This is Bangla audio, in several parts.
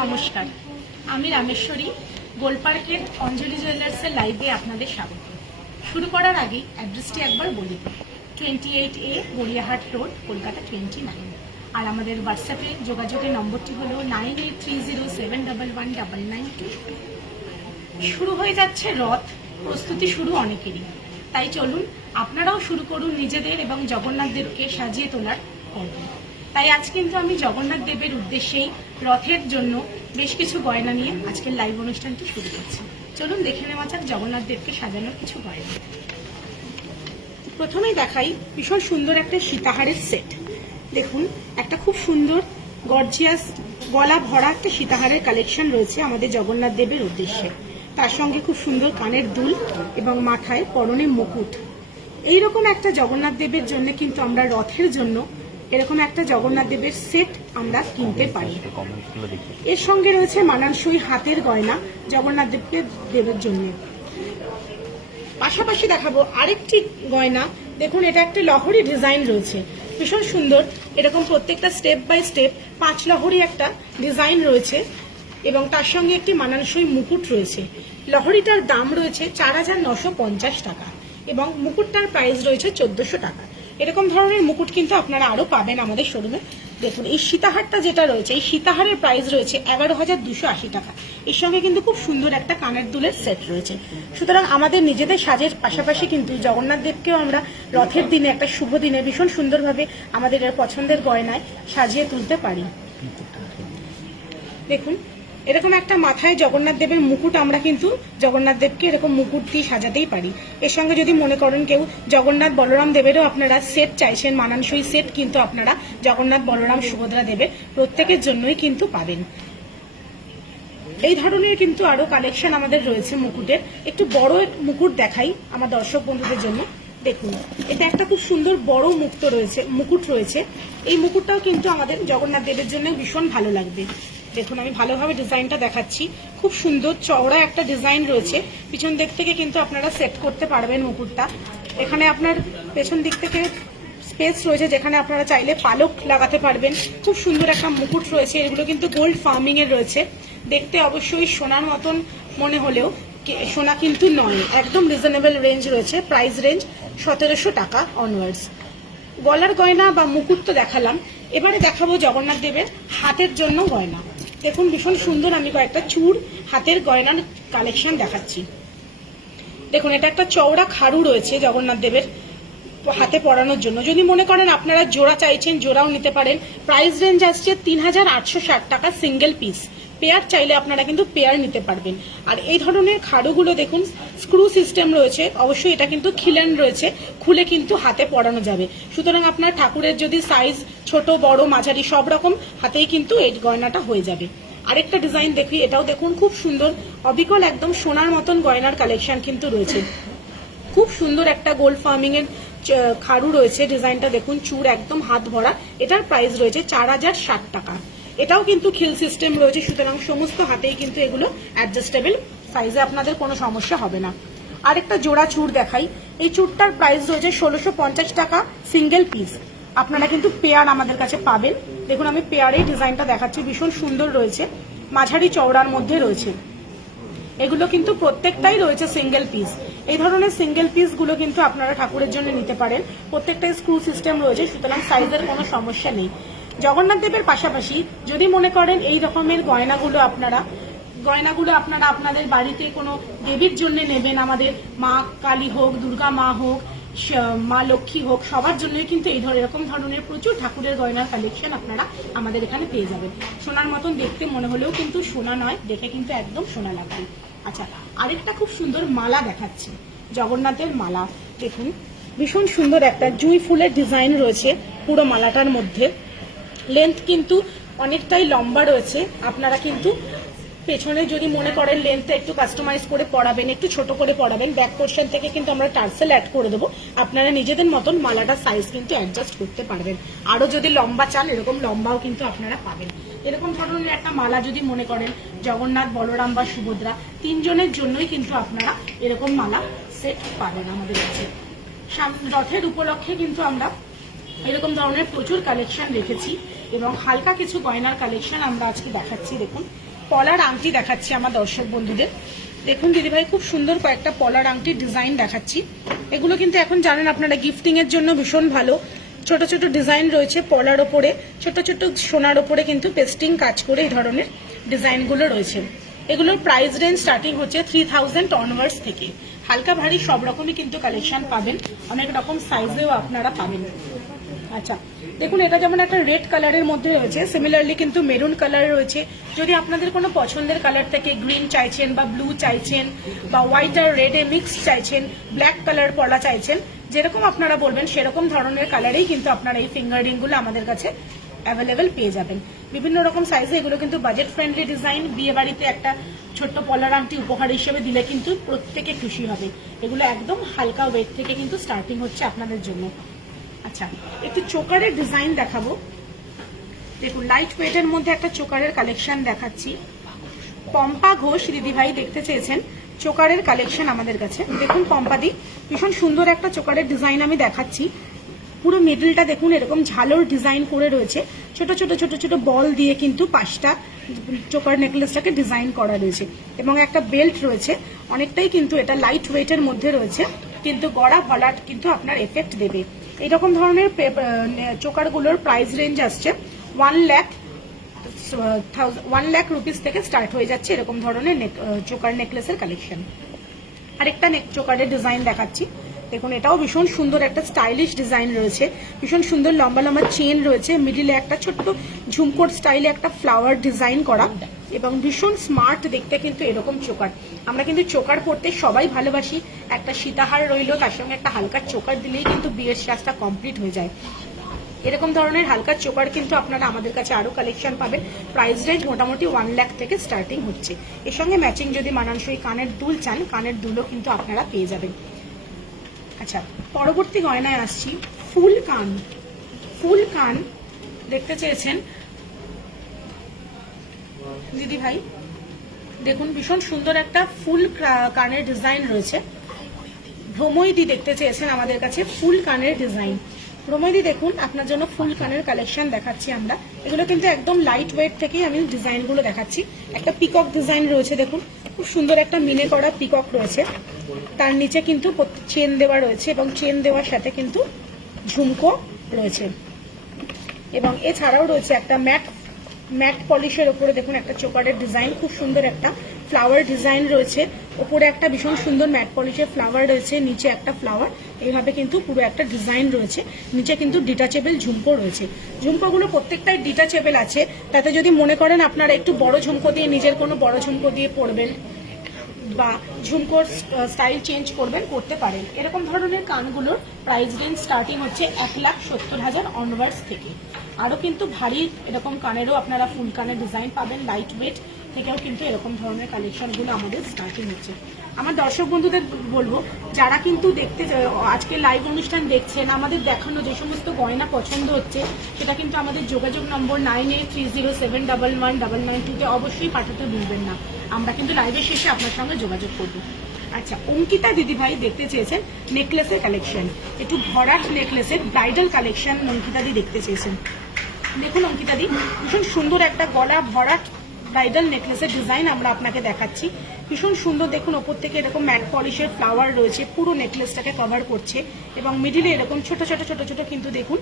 নমস্কার, আমি রামেশ্বরী গোলপার্কের অঞ্জলি জুয়েলার্সের লাইভে আপনাদের স্বাগত। শুরু করার আগে অ্যাড্রেসটি একবার বলি। 28A Gariahat road, Kolkata 29। আর আমাদের হোয়াটসঅ্যাপে যোগাযোগের নম্বরটি হলো 9830711192। শুরু হয়ে যাচ্ছে রথ, প্রস্তুতি শুরু অনেকেরই। তাই চলুন আপনারাও শুরু করুন নিজেদের এবং জগন্নাথ দেবকে সাজিয়ে তোলার পর্ব। তাই আজ কিন্তু আমি জগন্নাথ দেবের উদ্দেশ্যেই রথের জন্য বেশ কিছু গয়না নিয়ে আজকের লাইভ অনুষ্ঠানটি শুরু করছি। চলুন দেখে নেওয়া যাক জগন্নাথ দেবকে সাজানোর কিছু গয়না। প্রথমেই দেখাই ভীষণ সুন্দর একটা সীতাহারের সেট। দেখুন, একটা খুব সুন্দর গর্জিয়াস গলা ভরা একটা সীতাহারের কালেকশন রয়েছে আমাদের জগন্নাথ দেবের উদ্দেশ্যে। তার সঙ্গে খুব সুন্দর কানের দুল এবং মাথায় পরনে মুকুট। এইরকম একটা জগন্নাথ দেবের জন্য কিন্তু আমরা রথের জন্য এরকম একটা জগন্নাথ দেবের সেট আমরা কিনতে পারি। এর সঙ্গে রয়েছে মানানসই হাতের গয়না জগন্নাথ দেবের জন্য। পাশাপাশি দেখাবো আরেকটি গয়না। দেখুন, এটা একটা লহরি ডিজাইন রয়েছে, ভীষণ সুন্দর। এরকম প্রত্যেকটা স্টেপ বাই স্টেপ 5 লহরি একটা ডিজাইন রয়েছে এবং তার সঙ্গে একটি মানানসই মুকুট রয়েছে। লহরিটার দাম রয়েছে 4950 টাকা এবং মুকুটটার প্রাইস রয়েছে 1400 টাকা। এরকম ধরনের মুকুট কিন্তু আপনারা আরো পাবেন আমাদের শোরুমে। দেখুন, এই সীতাহারটা যেটা রয়েছে, এই সীতাহারের প্রাইস রয়েছে 11280 টাকা। এর সঙ্গে কিন্তু খুব সুন্দর একটা কানের দুলের সেট রয়েছে। সুতরাং আমাদের নিজেদের সাজের পাশাপাশি কিন্তু জগন্নাথ দেবকেও আমরা রথের দিনে, একটা শুভ দিনে ভীষণ সুন্দরভাবে আমাদের পছন্দের গয়নায় সাজিয়ে তুলতে পারি। দেখুন, এরকম একটা মাথায় জগন্নাথ দেবের মুকুট আমরা কিন্তু জগন্নাথ দেবকে এরকম মুকুট দিয়ে সাজাতেই পারি। এর সঙ্গে যদি মনে করেন কেউ জগন্নাথ বলরাম দেবেরও আপনারা সেট চাইছেন, মানানসই সেট কিন্তু আপনারা জগন্নাথ বলরাম সুভদ্রা দেবের প্রত্যেকের জন্যই কিন্তু পাবেন। এই ধরনের কিন্তু আরো কালেকশন আমাদের রয়েছে মুকুটের। একটু বড় মুকুট দেখাই আমার দর্শক বন্ধুদের জন্য। দেখুন, এটা একটা খুব সুন্দর বড় মুকুট রয়েছে। এই মুকুটটাও কিন্তু আমাদের জগন্নাথ দেবের জন্য ভীষণ ভালো লাগবে। দেখুন, আমি ভালোভাবে ডিজাইনটা দেখাচ্ছি। খুব সুন্দর চওড়া একটা ডিজাইন রয়েছে। পিছন দিক থেকে কিন্তু আপনারা সেট করতে পারবেন মুকুটটা। এখানে আপনার পেছন দিক থেকে স্পেস রয়েছে যেখানে আপনারা চাইলে পালক লাগাতে পারবেন। খুব সুন্দর একটা মুকুট রয়েছে। এগুলো কিন্তু গোল্ড ফার্মিং এর রয়েছে। দেখতে অবশ্যই সোনার মতন মনে হলেও সোনা কিন্তু নয়, একদম রিজনেবল রেঞ্জ রয়েছে। প্রাইস রেঞ্জ 1700 টাকা অনওয়ার্ডস। গলার গয়না বা মুকুট তো দেখালাম, এবারে দেখাবো জগন্নাথ দেবের হাতের জন্য গয়না। দেখুন, ভীষণ সুন্দর আমি কয়েকটা চূড় হাতের গয়নার কালেকশন দেখাচ্ছি। দেখুন, এটা একটা চওড়া খাড়ু রয়েছে জগন্নাথ দেবের হাতে পরানোর জন্য। যদি মনে করেন আপনারা জোড়া চাইছেন, জোড়াও নিতে পারেন। প্রাইস রেঞ্জ আসছে 3860 টাকা সিঙ্গেল পিস। পেয়ার চাইলে আপনারা কিন্তু পেয়ার নিতে পারবেন। আর এই ধরনের খাড়ুগুলো দেখুন, স্ক্রু সিস্টেম রয়েছে। অবশ্যই এটা কিন্তু খিলেন রয়েছে, খুলে কিন্তু হাতে পরানো যাবে। সুতরাং আপনার ঠাকুরের যদি সাইজ ছোট বড় মাঝারি সব রকম হাতেই কিন্তু এই গয়নাটা হয়ে যাবে। আরেকটা ডিজাইন দেখি, এটাও দেখুন খুব সুন্দর, অবিকল একদম সোনার মতন গয়নার কালেকশন কিন্তু রয়েছে। খুব সুন্দর একটা গোল্ড ফার্মিং এর খাড়ু রয়েছে। ডিজাইনটা দেখুন, চূড় একদম হাত ভরা। এটার প্রাইস রয়েছে 4060 টাকা। এটাও কিন্তু খিল সিস্টেম রয়েছে, সুতরাং সমস্ত হাতেই কিন্তু এগুলো অ্যাডজাস্টেবল সাইজে, আপনাদের কোনো সমস্যা হবে না। আরেকটা জোড়া চূড় দেখাই। এই চূড়টার প্রাইস রয়েছে 1650 টাকা সিঙ্গেল পিস। আপনারা কিন্তু পেয়ার আমাদের কাছে পাবেন। দেখুন, আমি পেয়ারেই ডিজাইনটা দেখাচ্ছি, ভীষণ সুন্দর রয়েছে, মাঝারি চওড়ার মধ্যে রয়েছে। এগুলো কিন্তু প্রত্যেকটাই রয়েছে সিঙ্গেল পিস। এই ধরনের সিঙ্গেল পিস গুলো কিন্তু আপনারা ঠাকুরের জন্য নিতে পারেন। প্রত্যেকটাই স্ক্রু সিস্টেম রয়েছে, সুতরাং সাইজের কোনো সমস্যা নেই। জগন্নাথ দেবের পাশাপাশি যদি মনে করেন এই রকমের গয়নাগুলো আপনারা আপনাদের বাড়িতে কোনো দেবীর জন্য নেবেন, আমাদের মা কালী হোক, দুর্গা মা হোক, মা লক্ষ্মী হোক, সবার জন্যই কিন্তু এরকম ধরনের প্রচুর ঠাকুরের গয়নার কালেকশন আপনারা আমাদের এখানে পেয়ে যাবেন। সোনার মতন দেখতে মনে হলেও কিন্তু সোনা নয়, দেখে কিন্তু একদম সোনা লাগবে। আচ্ছা, আরেকটা খুব সুন্দর মালা দেখাচ্ছি, জগন্নাথের মালা। দেখুন, ভীষণ সুন্দর একটা জুঁই ফুলের ডিজাইন রয়েছে পুরো মালাটার মধ্যে। লেন্থ কিন্তু অনেকটাই লম্বা রয়েছে। আপনারা কিন্তু পেছনে যদি মনে করেন লেন্থটা একটু কাস্টমাইজ করে পরাবেন, একটু ছোট করে পরাবেন, ব্যাক পোর্শন থেকে কিন্তু আমরা টার্সেল অ্যাড করে দেবো। আপনারা নিজেদের মতন মালাটার সাইজ কিন্তু অ্যাডজাস্ট করতে পারবেন। আরো যদি লম্বা চান, এরকম লম্বাও কিন্তু আপনারা পাবেন। এরকম ধরনের একটা মালা যদি মনে করেন জগন্নাথ বলরাম বা সুভদ্রা তিনজনের জন্যই কিন্তু আপনারা এরকম মালা সেট পাবেন আমাদের কাছে। রথের উপলক্ষে কিন্তু আমরা এরকম ধরনের প্রচুর কালেকশন রেখেছি এবং হালকা কিছু গয়নার কালেকশন আমরা আজকে দেখাচ্ছি। দেখুন, পলার আংটি দেখাচ্ছি আমার দর্শক বন্ধুদের। দেখুন দিদিভাই, খুব সুন্দর কয়েকটা পলার আংটির ডিজাইন দেখাচ্ছি। এগুলো কিন্তু এখন জানেন আপনারা গিফটিং এর জন্য ভীষণ ভালো। ছোট ছোট ডিজাইন রয়েছে পলার ওপরে, ছোট ছোট সোনার ওপরে কিন্তু পেস্টিং কাজ করে এই ধরনের ডিজাইনগুলো রয়েছে। এগুলোর প্রাইস রেঞ্জ স্টার্টিং হচ্ছে 3000 অনওয়ার্ডস থেকে। হালকা ভারী সব রকমই কিন্তু কালেকশন পাবেন, অনেক রকম সাইজেও আপনারা পাবেন। আচ্ছা দেখুন, এটা যেমন একটা রেড কালারের মধ্যে রয়েছে, সিমিলারলি কিন্তু মেরুন কালার রয়েছে। যদি আপনাদের কোনো পছন্দের কালার থেকে গ্রিন চাইছেন বা ব্লু চাইছেন বা হোয়াইট আর রেড এ মিক্স চাইছেন, ব্ল্যাক কালার পলা চাইছেন, যেরকম আপনারা বলবেন সেরকম ধরনের কালারেই কিন্তু আপনারা এই ফিঙ্গার রিংগুলো আমাদের কাছে অ্যাভেলেবেল পেয়ে যাবেন। বিভিন্ন রকম সাইজে এগুলো কিন্তু বাজেট ফ্রেন্ডলি ডিজাইন। বিয়ে বাড়িতে একটা ছোট্ট পলার আংটি উপহার হিসেবে দিলে কিন্তু প্রত্যেকে খুশি হবে। এগুলো একদম হালকা ওয়েট থেকে কিন্তু স্টার্টিং হচ্ছে আপনাদের জন্য। আচ্ছা, একটু চোকারের ডিজাইন দেখাবো। দেখুন, লাইট ওয়েটের মধ্যে একটা চোকারের কালেকশন দেখাচ্ছি। পম্পা ঘোষ দিদিভাই দেখতে চেয়েছেন চোকারের কালেকশন আমাদের কাছে। দেখুন পম্পাদি, ভীষণ সুন্দর একটা চোকারের ডিজাইন আমি দেখাচ্ছি। পুরো মিডলটা দেখুন এরকম ঝালোর ডিজাইন করে রয়েছে, ছোট ছোট ছোট ছোট বল দিয়ে কিন্তু 5টা চোকার নেকলেসটাকে ডিজাইন করা রয়েছে এবং একটা বেল্ট রয়েছে। অনেকটাই কিন্তু এটা লাইট ওয়েটের মধ্যে রয়েছে, কিন্তু গড়া ভলাট কিন্তু আপনার এফেক্ট দেবে। এইরকম ধরনের চোকারগুলোর প্রাইস রেঞ্জ আসছে 1 লাখ রুপিস থেকে স্টার্ট হয়ে যাচ্ছে এরকম ধরনের চোকার নেকলেসের কালেকশন। আরেকটা চোকারের ডিজাইন দেখাচ্ছি। দেখুন, এটাও ভীষণ সুন্দর একটা স্টাইলিশ ডিজাইন রয়েছে। ভীষণ সুন্দর লম্বা লম্বা চেন রয়েছে, মিডিলে একটা ছোট্ট ঝুমকোর স্টাইলে একটা ফ্লাওয়ার ডিজাইন করা এবং ভীষণ স্মার্ট দেখতে কিন্তু এরকম চোকার। আমরা কিন্তু চোকার পরতে সবাই ভালোবাসি। একটা সীতাহার রইলো, তার সঙ্গে একটা হালকা চোকার দিলেই কিন্তু বিয়ের সাজটা কমপ্লিট হয়ে যায়। এরকম ধরনের হালকা চোকার কিন্তু আপনারা আমাদের কাছে আরো কালেকশন পাবেন। প্রাইস রেঞ্জ মোটামুটি 1 লাখ থেকে স্টার্টিং হচ্ছে। এর সঙ্গে ম্যাচিং যদি মানানসই কানের দুল চান, কানের দুলও কিন্তু আপনারা পেয়ে যাবেন। আচ্ছা, পরবর্তী গয়নায় আসছি। ফুল কান। ফুল কান দেখতে চেয়েছেন দিদি ভাই। দেখুন, ভীষণ সুন্দর একটা ফুল কানের ডিজাইন রয়েছে। ভ্রমইদি দেখতে চেয়েছেন আমাদের কাছে ফুল কানের ডিজাইন। ভ্রমইদি দেখুন, আপনার জন্য ফুল কানের কালেকশন দেখাচ্ছি আমরা। এগুলো কিন্তু একদম লাইট ওয়েট থেকেই আমি ডিজাইনগুলো দেখাচ্ছি। একটা পিকক ডিজাইন রয়েছে, দেখুন খুব সুন্দর একটা মিনে করা পিকক রয়েছে। তার নিচে কিন্তু চেন দেওয়া রয়েছে এবং চেন দেওয়ার সাথে কিন্তু ঝুমকো রয়েছে এবং এছাড়াও রয়েছে একটা ম্যাট পলিশের ওপরে দেখুন একটা চোকারের ডিজাইন। খুব সুন্দর একটা ফ্লাওয়ার ডিজাইন রয়েছে, ওপরে একটা ভীষণ সুন্দর ম্যাট পলিশের ফ্লাওয়ার রয়েছে, নিচে একটা ফ্লাওয়ার, এইভাবে কিন্তু পুরো একটা ডিজাইন রয়েছে। নিচে কিন্তু ডিটাচেবল ঝুমকো রয়েছে। ঝুমকোগুলো প্রত্যেকটাই ডিটাচেবল আছে, তাতে যদি মনে করেন আপনারা একটু বড় ঝুমকো দিয়ে নিজের কোনো বড় ঝুমকো দিয়ে পরবেন বা ঝুমকোর স্টাইল চেঞ্জ করবেন, করতে পারেন। এরকম ধরনের কানগুলোর প্রাইস রেঞ্জ স্টার্টিং হচ্ছে 1,70,000 অনওয়ার্ডস থেকে। আরও কিন্তু ভারী এরকম কানেরও আপনারা ফুল কানের ডিজাইন পাবেন, লাইট ওয়েট থেকেও কিন্তু এরকম ধরনের কালেকশনগুলো আমাদের স্টার্টিং হচ্ছে। আমার দর্শক বন্ধুদের বলবো, যারা কিন্তু আজকে লাইভ অনুষ্ঠান দেখছেন, আমাদের দেখানো যে সমস্ত গয়না পছন্দ হচ্ছে সেটা কিন্তু আমাদের যোগাযোগ নম্বর 9830711192 অবশ্যই পাঠাতে ভুলবেন না। আমরা কিন্তু লাইভের শেষে আপনার সঙ্গে যোগাযোগ করব। আচ্ছা, অঙ্কিতা দিদিভাই দেখতে চেয়েছেন নেকলেসের কালেকশন। একটু ভরাট নেকলেসের ব্রাইডাল কালেকশন অঙ্কিতাদি দেখতে চেয়েছেন। দেখুন অঙ্কিতাদি, ভীষণ সুন্দর একটা গলা ভরাট ব্রাইডাল নেকলেসের ডিজাইন আমরা আপনাকে দেখাচ্ছি। ভীষণ সুন্দর দেখুন, ওপর থেকে এরকম ম্যাট পলিশের ফ্লাওয়ার রয়েছে, পুরো নেকলেসটাকে কভার করছে এবং মিডিলে এরকম ছোট ছোট ছোট ছোট কিন্তু দেখুন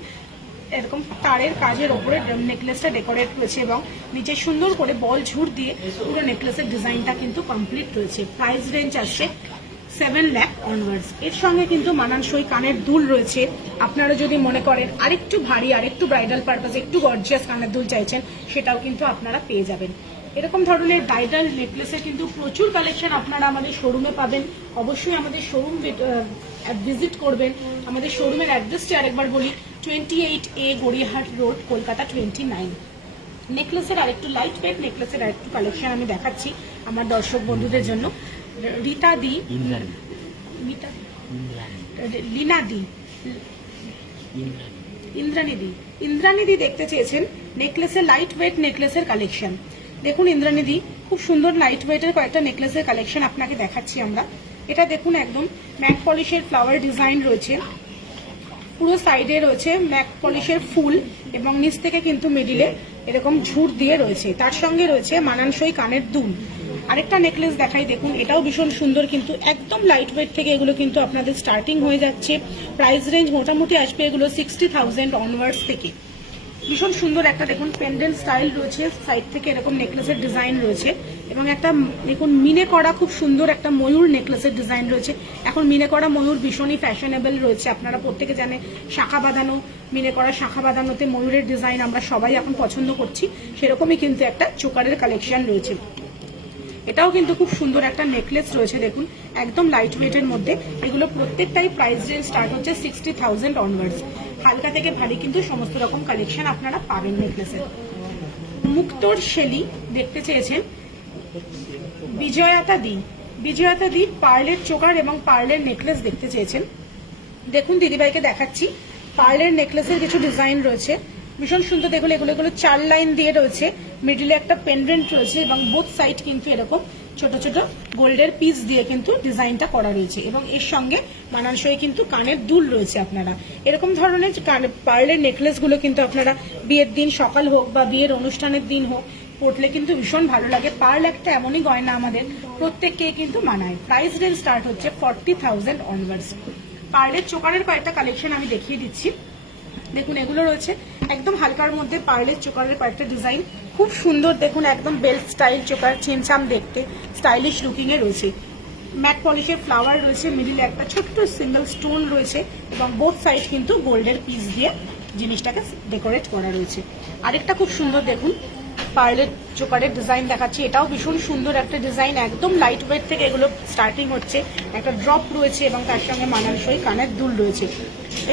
এরকম তারের কাজের ওপরে নেকলেসটা ডেকোরেট রয়েছে এবং নিচে সুন্দর করে বল ঝুর দিয়ে পুরো নেকলেসের ডিজাইনটা কিন্তু কমপ্লিট রয়েছে। প্রাইস রেঞ্জ আসছে 7 লাখ অনওয়ার্ডস। এর সঙ্গে কিন্তু মানানসই কানের দুল রয়েছে। আপনারা যদি মনে করেন আরেকটু ভারী, আরেকটু ব্রাইডাল পারপাসে একটু গর্জিয়াস কানের দুল চাইছেন, সেটাও কিন্তু আপনারা পেয়ে যাবেন। এরকম ধরনের ব্রাইডাল নেকলেসের কিন্তু প্রচুর কালেকশন আপনারা আমাদের শোরুমে পাবেন। অবশ্যই আমাদের শোরুম ভিজিট করবেন। আমাদের শোরুমের অ্যাড্রেসটি আরেকবার বলি, 28A গড়িয়াহাট রোড, কলকাতা 29। নেকলেসের আরেকটু লাইট ওয়েট নেকলেসের আরেকটু কালেকশন আমি দেখাচ্ছি আমার দর্শক বন্ধুদের জন্য। ইন্দ্রাণীদি দেখতে চেয়েছেন নেকলেসের লাইট ওয়েট নেকলেসের কালেকশন। দেখুন ইন্দ্রাণীদি, খুব সুন্দর লাইট ওয়েটের কয়েকটা নেকলেসের কালেকশন আপনাকে দেখাচ্ছি আমরা। এটা দেখুন একদম ম্যাট পলিশের ফ্লাওয়ার ডিজাইন রয়েছে, পুরো সাইডে রয়েছে ম্যাট পলিশের ফুল এবং নিচ থেকে কিন্তু মিডিলে এরকম ঝুর দিয়ে রয়েছে, তার সঙ্গে রয়েছে মানানসই কানের দুল। আরেকটা নেকলেস দেখাই, দেখুন এটাও ভীষণ সুন্দর, কিন্তু একদম লাইট ওয়েট থেকে এগুলো কিন্তু আপনাদের স্টার্টিং হয়ে যাচ্ছে। প্রাইস রেঞ্জ মোটামুটি আসবে এগুলো 60,000 অনওয়ার্ডস থেকে। ভীষণ সুন্দর একটা দেখুন পেন্ডেন্ট স্টাইল রয়েছে, সাইড থেকে এরকম নেকলেসের ডিজাইন রয়েছে এবং একটা দেখুন মিনে করা খুব সুন্দর একটা ময়ূর নেকলেসের ডিজাইন রয়েছে। এখন মিনে করা ময়ূর ভীষণই ফ্যাশনেবল রয়েছে, আপনারা প্রত্যেকে জানে শাখা বাঁধানো, মিনে করা শাখা বাঁধানোতে ময়ূরের ডিজাইন আমরা সবাই এখন পছন্দ করছি, সেরকমই কিন্তু একটা চোকারের কালেকশন রয়েছে। এটাও কিন্তু খুব সুন্দর একটা নেকলেস রয়েছে, দেখুন একদম লাইট ওয়েটের মধ্যে। এগুলো প্রত্যেকটাই প্রাইস রেঞ্জ স্টার্ট হচ্ছে 60,000 অনওয়ার্ডস। হালকা থেকে ভারী কিন্তু সমস্ত রকম কালেকশন আপনারা পাবেন নেকলেসের। মুক্তোর শেলি দেখতে চেয়েছেন, বিজয়াতা দি পার্লের চোকার এবং পার্লের নেকলেস দেখতে চেয়েছেন। দেখুন দিদিভাইকে দেখাচ্ছি, পার্লের নেকলেসের কিছু ডিজাইন রয়েছে ভীষণ সুন্দর। দেখুন এগুলো 4 লাইন দিয়ে রয়েছে, মিডিলে একটা পেন্ডেন্ট রয়েছে এবং বোথ সাইড কিন্তু এরকম ছোট ছোট গোল্ডের পিস দিয়ে কিন্তু ডিজাইনটা করা রয়েছে এবং এর সঙ্গে মানানসই কিন্তু কানের দুল রয়েছে। আপনারা এরকম ধরনের পার্লের নেকলেসগুলো কিন্তু আপনারা বিয়ের দিন সকাল হোক বা বিয়ের অনুষ্ঠানের দিন হোক পরলে কিন্তু ভীষণ ভালো লাগে। পার্ল একটা এমনই গয়না আমাদের প্রত্যেককে কিন্তু মানায়। প্রাইস রেঞ্জ স্টার্ট হচ্ছে 40,000 অনওয়ার্ডস। পার্লের চোকারের কয়েকটা কালেকশন আমি দেখিয়ে দিচ্ছি। দেখুন এগুলো রয়েছে একদম হালকার মধ্যে পার্লের চোকারের কয়েকটা ডিজাইন, খুব সুন্দর। দেখুন একদম বেল্ট স্টাইল চোকার, ছিমছাম দেখতে, স্টাইলিশ লুকিং এ রয়েছে। ম্যাট পলিশের ফ্লাওয়ার রয়েছে, মিডিলে একটা ছোট্ট সিঙ্গেল স্টোন রয়েছে এবং বোথ সাইড কিন্তু গোল্ডের পিস দিয়ে জিনিসটাকে ডেকোরেট করা রয়েছে। আরেকটা খুব সুন্দর দেখুন পার্লের চোকারের ডিজাইন দেখাচ্ছি, এটাও ভীষণ সুন্দর একটা ডিজাইন, একদম লাইট ওয়েট থেকে এগুলো স্টার্টিং হচ্ছে। একটা ড্রপ রয়েছে এবং তার সঙ্গে মানানসই কানের দুল রয়েছে।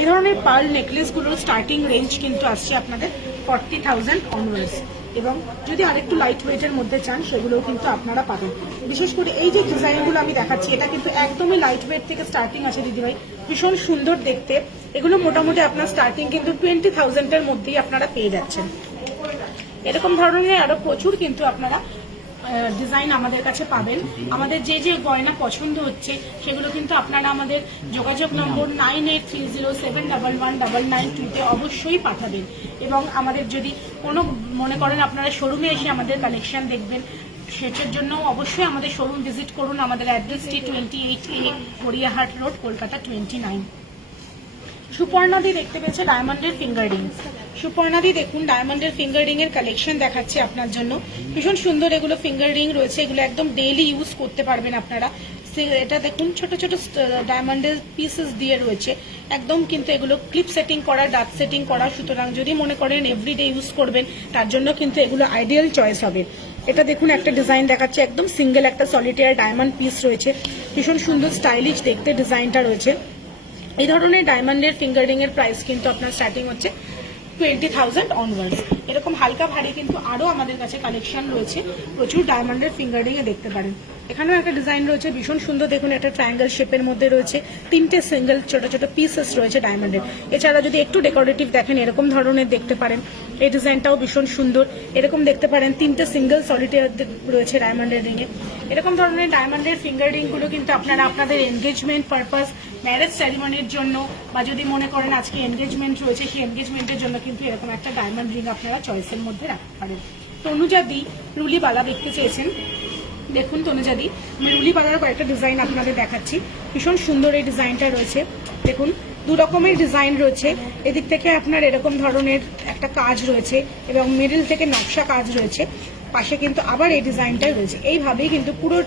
এই ধরনের পার্ল নেকলেসগুলোর স্টার্টিং রেঞ্জ কিন্তু আসছে আপনাদের 40,000 অনওয়ার্ডস। এবং যদি আরেকটু লাইট ওয়েটের মধ্যে চান সেগুলোও কিন্তু আপনারা পাবেন। বিশেষ করে এই যে ডিজাইনগুলো আমি দেখাচ্ছি এটা কিন্তু একদমই লাইট ওয়েট থেকে স্টার্টিং আছে দিদিভাই, ভীষণ সুন্দর দেখতে। এগুলো মোটামুটি আপনার স্টার্টিং কিন্তু 20,000 এর মধ্যেই আপনারা পেয়ে যাচ্ছেন। এরকম ধরনের আরো প্রচুর কিন্তু আপনারা ডিজাইন আমাদের কাছে পাবেন। আমাদের যে যে গয়না পছন্দ হচ্ছে সেগুলো কিন্তু আপনারা আমাদের যোগাযোগ নম্বর 9830711192 অবশ্যই পাঠাবেন। এবং আমাদের যদি কোনো মনে করেন আপনারা শোরুমে এসে আমাদের কালেকশন দেখবেন, সেটার জন্য অবশ্যই আমাদের শোরুম ভিজিট করুন। আমাদের অ্যাড্রেসটি 28A গড়িয়াহাট রোড, কলকাতা 29। সুপর্ণাদি দেখতে পেয়েছে ডায়মন্ডের ফিঙ্গার রিং। সুপর্ণাদি দেখুন ডায়মন্ডের ফিঙ্গার রিং এর কালেকশন দেখাচ্ছে আপনার জন্য, ভীষণ সুন্দর এগুলো ফিঙ্গার রিং রয়েছে। এগুলো একদম ডেইলি ইউজ করতে পারবেন আপনারা। এটা দেখুন ছোট ছোট ডায়মন্ডের পিসেস দিয়ে রয়েছে একদম, কিন্তু এগুলো ক্লিপ সেটিং করা, ডাট সেটিং করা, সুতরাং যদি মনে করেন এভরিডে ইউজ করবেন তার জন্য কিন্তু এগুলো আইডিয়াল চয়েস হবে। এটা দেখুন একটা ডিজাইন দেখাচ্ছে, একদম সিঙ্গেল একটা সলিটেয়ার ডায়মন্ড পিস রয়েছে, ভীষণ সুন্দর স্টাইলিশ দেখতে ডিজাইনটা রয়েছে। এই ধরনের ডায়মন্ডের ফিঙ্গার রিং এর প্রাইস কিন্তু আপনার স্টার্টিং হচ্ছে 20,000 অনওয়ার্ডস। এরকম হালকা ভারী কিন্তু আরো আমাদের কাছে কালেকশন রয়েছে, প্রচুর ডায়মন্ডের ফিঙ্গার রিং এ দেখতে পারেন। এখানেও একটা ডিজাইন রয়েছে ভীষণ সুন্দর, দেখুন একটা ট্রায়াঙ্গেল শেপের মধ্যে রয়েছে, 3টে সিঙ্গেল ছোট ছোট পিসেস রয়েছে ডায়মন্ডের। এছাড়া যদি একটু ডেকোরেটিভ দেখেন এরকম ধরনের দেখতে পারেন, এই ডিজাইনটাও ভীষণ সুন্দর। এরকম দেখতে পারেন 3টে সিঙ্গেল সলিটেয়ার রয়েছে ডায়মন্ডের রিং এ। এরকম ধরনের ডায়মন্ডের ফিঙ্গার রিং গুলো কিন্তু আপনারা আপনাদের এনগেজমেন্ট পারপাস, ম্যারেজ সেরিমনির জন্য, বা যদি মনে করেন আজকে এনগেজমেন্ট রয়েছে সেই এনগেজমেন্টের জন্য কিন্তু এরকম একটা ডায়মন্ড রিং আপনারা চয়েসের মধ্যে রাখতে পারেন। তনুজাদি রুলিবালা দেখতে চেয়েছেন, দেখুন তনুজাদি আমি রুলিবালার কয়েকটা ডিজাইন আপনাদের দেখাচ্ছি, ভীষণ সুন্দর এই ডিজাইনটা রয়েছে। দেখুন দু রকমের ডিজাইন রয়েছে, এদিক থেকে আপনার এরকম ধরনের একটা কাজ রয়েছে এবং মিডল থেকে নকশা কাজ রয়েছে, পাশে কিন্তু আবার এই ডিজাইনটাই রয়েছে। এইভাবেই কিন্তু পুরো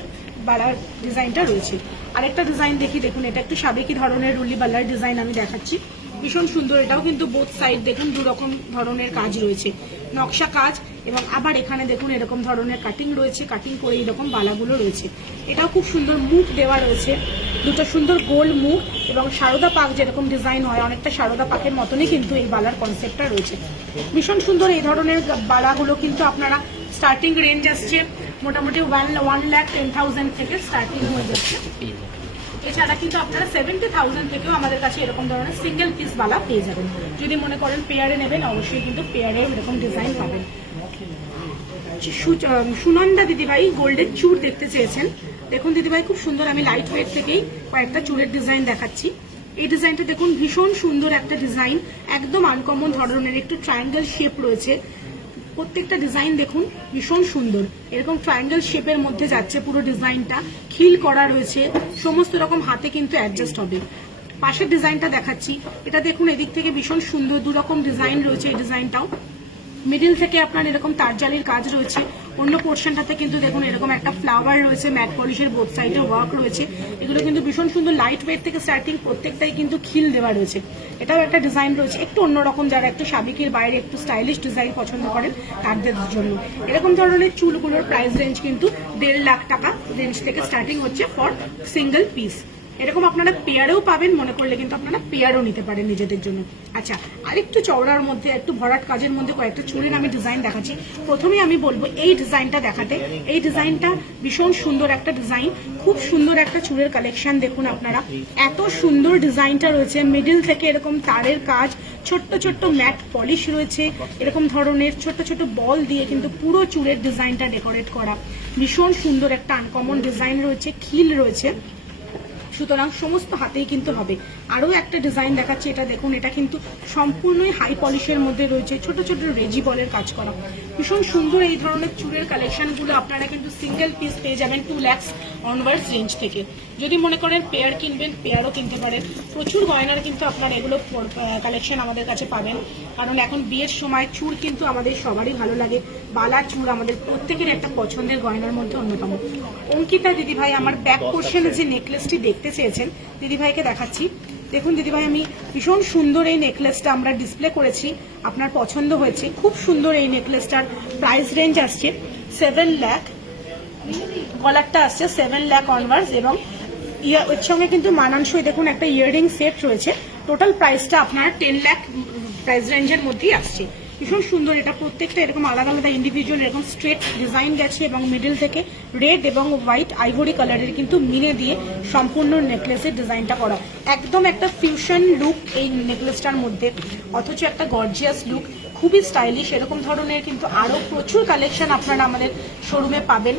বালার ডিজাইনটা রয়েছে। আরেকটা ডিজাইন দেখি, দেখুন এটা একটু সাবেকি ধরনের রুলি বালার ডিজাইন আমি দেখাচ্ছি, ভীষণ সুন্দর। এটাও কিন্তু বোথ সাইড দেখুন দু রকম ধরনের কাজ রয়েছে, নকশা কাজ এবং আবার এখানে দেখুন এরকম ধরনের কাটিং রয়েছে, কাটিং করে এরকম বালাগুলো রয়েছে। এটাও খুব সুন্দর মুখ দেওয়া রয়েছে, দুটো সুন্দর গোল মুখ এবং সারদা পাক যেরকম ডিজাইন হয় অনেকটা সারদা পাকের মতনই কিন্তু এই বালার কনসেপ্টটা রয়েছে, ভীষণ সুন্দর। এই ধরনের বালাগুলো কিন্তু আপনারা স্টার্টিং রেঞ্জ আসছে মোটামুটি 1,10,000 থেকে স্টার্টিং হয়ে যাচ্ছে। এছাড়া কিন্তু আপনারা 70,000 থেকেও আমাদের কাছে এরকম ধরনের সিঙ্গেল পিস বালা পেয়ে যাবেন। যদি মনে করেন পেয়ারে নেবেন অবশ্যই কিন্তু পেয়ারে এরকম ডিজাইন পাবেন। সুনন্দা দিদিভাই গোল্ডের চুড় দেখতে চেয়েছেন, দেখুন দিদিভাই খুব সুন্দর, আমি লাইট ওয়েট থেকেই কয়েকটা চুড়ের ডিজাইন দেখাচ্ছি। এই ডিজাইনটা দেখুন ভীষণ সুন্দর একটা ডিজাইন, একদম আনকমন ধরনের, একটু ট্রায়াঙ্গেল শেপ রয়েছে, প্রত্যেকটা ডিজাইন দেখুন ভীষণ সুন্দর, এরকম ট্রায়াঙ্গেল শেপের মধ্যে যাচ্ছে পুরো ডিজাইনটা, খিল করা রয়েছে, সমস্ত রকম হাতে কিন্তু অ্যাডজাস্ট হবে। পাশের ডিজাইনটা দেখাচ্ছি, এটা দেখুন এদিক থেকে ভীষণ সুন্দর, দু রকম ডিজাইন রয়েছে। এই ডিজাইনটাও মিডিল থেকে আপনার এরকম তারজালির কাজ রয়েছে, অন্য পোর্শনটাতে কিন্তু দেখুন এরকম একটা ফ্লাওয়ার রয়েছে, ম্যাট পলিশের বোথ সাইডে ওয়ার্ক রয়েছে। এগুলো কিন্তু ভীষণ সুন্দর, লাইট ওয়েট থেকে স্টার্টিং প্রত্যেকটাই কিন্তু খিল দেওয়া রয়েছে। এটাও একটা ডিজাইন রয়েছে একটু অন্যরকম, যারা একটু সাবিকের বাইরে একটু স্টাইলিশ ডিজাইন পছন্দ করেন তাদের জন্য। এরকম ধরনের চুলগুলোর প্রাইস রেঞ্জ কিন্তু 1.5 লাখ টাকা রেঞ্জ থেকে স্টার্টিং হচ্ছে ফর সিঙ্গেল পিস। এরকম আপনারা পেয়ারেও পাবেন, মনে করলে কিন্তু আপনারা পেয়ারও নিতে পারেন নিজেদের জন্য। আচ্ছা, আরেকটু চওড়ার মধ্যে একটু ভরাট কাজের মধ্যে কয়েকটা চুলের আমি ডিজাইন দেখাচ্ছি। প্রথমেই আমি বলবো এই ডিজাইনটা দেখাতে। এই ডিজাইনটা ভীষণ সুন্দর একটা ডিজাইন, খুব সুন্দর একটা চুলের কালেকশন। দেখুন আপনারা এত সুন্দর ডিজাইনটা রয়েছে, মিডিল থেকে এরকম তারের কাজ, ছোট্ট ছোট্ট ম্যাট পলিশ রয়েছে, এরকম ধরনের ছোট্ট ছোট্ট বল দিয়ে কিন্তু পুরো চুলের ডিজাইনটা ডেকোরেট করা। ভীষণ সুন্দর একটা আনকমন ডিজাইন রয়েছে, খিল রয়েছে, সুতরাং সমস্ত হাতেই কিন্তু হবে। আরও একটা ডিজাইন দেখাচ্ছি, এটা দেখুন, এটা কিন্তু সম্পূর্ণই হাই পলিশের মধ্যে রয়েছে, ছোট ছোট রেজি বলের কাজ করা। ভীষণ সুন্দর এই ধরনের চুলের কালেকশনগুলো আপনারা কিন্তু সিঙ্গেল পিস পেয়ে যাবেন 2 লাখ অনওয়ার্ডস রেঞ্জ থেকে। যদি মনে করেন পেয়ার কিনবেন, পেয়ারও কিনতে পারেন। প্রচুর গয়নার কিন্তু আপনারা এগুলো কালেকশন আমাদের কাছে পাবেন, কারণ এখন বিয়ের সময় চুল কিন্তু আমাদের সবারই ভালো লাগে। বালা চুল আমাদের প্রত্যেকের একটা পছন্দের গয়নার মধ্যে অন্যতম। অঙ্কিতা দিদিভাই আমার ব্যাক পোর্শনে যে নেকলেসটি দেখতে চেয়েছেন, দিদিভাইকে দেখাচ্ছি। দেখুন দিদিভাই, আমি ভীষণ সুন্দর এই নেকলেসটা আমরা ডিসপ্লে করেছি, আপনার পছন্দ হয়েছে। খুব সুন্দর এই নেকলেসটার প্রাইস রেঞ্জ আসছে 7 লাখ, গলারটা আসছে 7 লাখ অনওয়ার্ডস, এবং এর সঙ্গে কিন্তু মানানসই দেখুন একটা ইয়াররিং সেট রয়েছে। টোটাল প্রাইসটা আপনার 10 লাখ প্রাইস রেঞ্জের মধ্যেই আসছে। ভীষণ সুন্দর, এটা প্রত্যেকটা এরকম আলাদা আলাদা ইন্ডিভিজুয়াল এরকম স্ট্রেট ডিজাইন গেছে, এবং মিডল থেকে রেড এবং হোয়াইট আইভরি কালারের কিন্তু মিনে দিয়ে সম্পূর্ণ নেকলেসের ডিজাইনটা করা। একদম একটা ফিউশন লুক এই নেকলেসটার মধ্যে, অথচ একটা গর্জিয়াস লুক, খুবই স্টাইলিশ। এরকম ধরনের কিন্তু আরও প্রচুর কালেকশন আপনারা আমাদের শোরুমে পাবেন।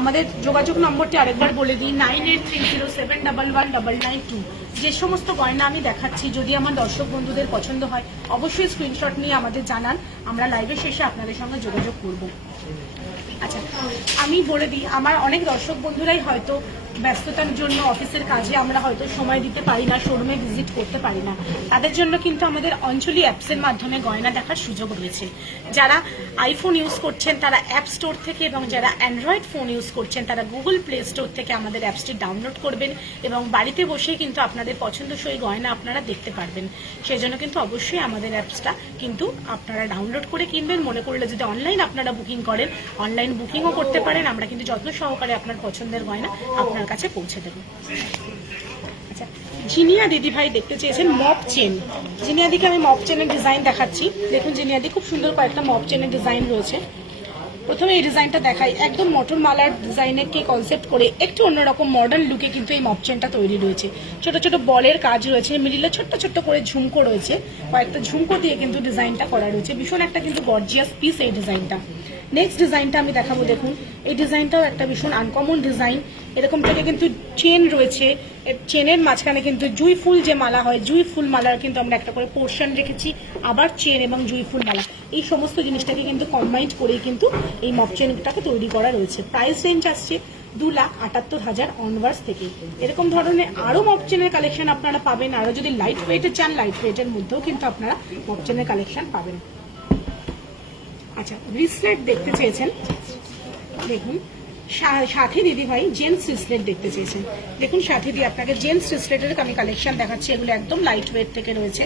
আমাদের যোগাযোগ নম্বরটি আরেকবার বলে দিই, 9830711192। যে সমস্ত গয়না আমি দেখাচ্ছি, যদি আমার দর্শক বন্ধুদের পছন্দ হয় অবশ্যই স্ক্রিনশট নিয়ে আমাদের জানান, আমরা লাইভের শেষে আপনাদের সঙ্গে যোগাযোগ করব। আচ্ছা, আমি বলে দিই, আমার অনেক দর্শক বন্ধুরাই হয়তো ব্যস্ততার জন্য অফিসের কাজে আমরা হয়তো সময় দিতে পারি না, শোরুমে ভিজিট করতে পারি না। তাদের জন্য কিন্তু আমাদের অঞ্জলি অ্যাপসের মাধ্যমে গয়না দেখার সুযোগ রয়েছে। যারা আইফোন ইউজ করছেন তারা অ্যাপ স্টোর থেকে, এবং যারা অ্যান্ড্রয়েড ফোন ইউজ করছেন তারা গুগল প্লে স্টোর থেকে আমাদের অ্যাপসটি ডাউনলোড করবেন, এবং বাড়িতে বসেই কিন্তু আপনাদের পছন্দসই গয়না আপনারা দেখতে পারবেন। সেই জন্য কিন্তু অবশ্যই আমাদের অ্যাপসটা কিন্তু আপনারা ডাউনলোড করে কিনবেন। মনে করলে যদি অনলাইন আপনারা বুকিং করেন, অনলাইন বুকিংও করতে পারেন, আমরা কিন্তু যত্ন সহকারে আপনার পছন্দের গয়না আপনার কাছে পৌঁছে দেব। আচ্ছা, জিনিয়া দিদি ভাই দেখতে চেয়েছেন মপ চেন। জিনিয়াদিকে আমি মপ চেনের ডিজাইন দেখাচ্ছি। দেখুন জিনিয়াদি খুব সুন্দর কয়েকটা মপ চেনের ডিজাইন রয়েছে। প্রথমে এই ডিজাইনটা দেখাই, একদম মটর মালার ডিজাইনের কে কনসেপ্ট করে একটু অন্যরকম মডার্ন লুকে কিন্তু এই মপ চেনটা তৈরি রয়েছে। ছোট ছোট বলের কাজ রয়েছে, মিডিলে ছোট্ট ছোট্ট করে ঝুমকো রয়েছে, কয়েকটা ঝুমকো দিয়ে কিন্তু ডিজাইনটা করা রয়েছে। ভীষণ একটা কিন্তু গর্জিয়াস পিস এই ডিজাইনটা। নেক্সট ডিজাইনটা আমি দেখাবো, দেখুন এই ডিজাইনটাও একটা ভীষণ আনকমন ডিজাইন। এরকম থেকে কিন্তু চেন রয়েছে, চেনের মাঝখানে কিন্তু জুঁই ফুল যে মালা হয়, জুঁই ফুল মালার কিন্তু আমরা একটা করে পোর্শন রেখেছি, আবার চেন এবং জুঁই ফুল মালা, এই সমস্ত জিনিসটাকে কিন্তু কম্বাইন্ড করেই কিন্তু এই মপ চেনটাকে তৈরি করা রয়েছে। প্রাইস রেঞ্জ আসছে 2,78,000 অনওয়ার্ডস থেকে। এরকম ধরনের আরও মপ চেনের কালেকশন আপনারা পাবেন। আরও যদি লাইট ওয়েটের চান, লাইট ওয়েটের মধ্যেও কিন্তু আপনারা মপ চেনের কালেকশন পাবেন। আচ্ছা, রিসলেট দেখতে চেয়েছেন, দেখুন সাথী দিদি ভাই জেন্টস রিসলেট দেখতে চেয়েছেন। দেখুন সাথী দি, আপনাকে জেন্টস রিসলেটের আমি কালেকশন দেখাচ্ছি। এগুলো একদম লাইট ওয়েট থেকে রয়েছে,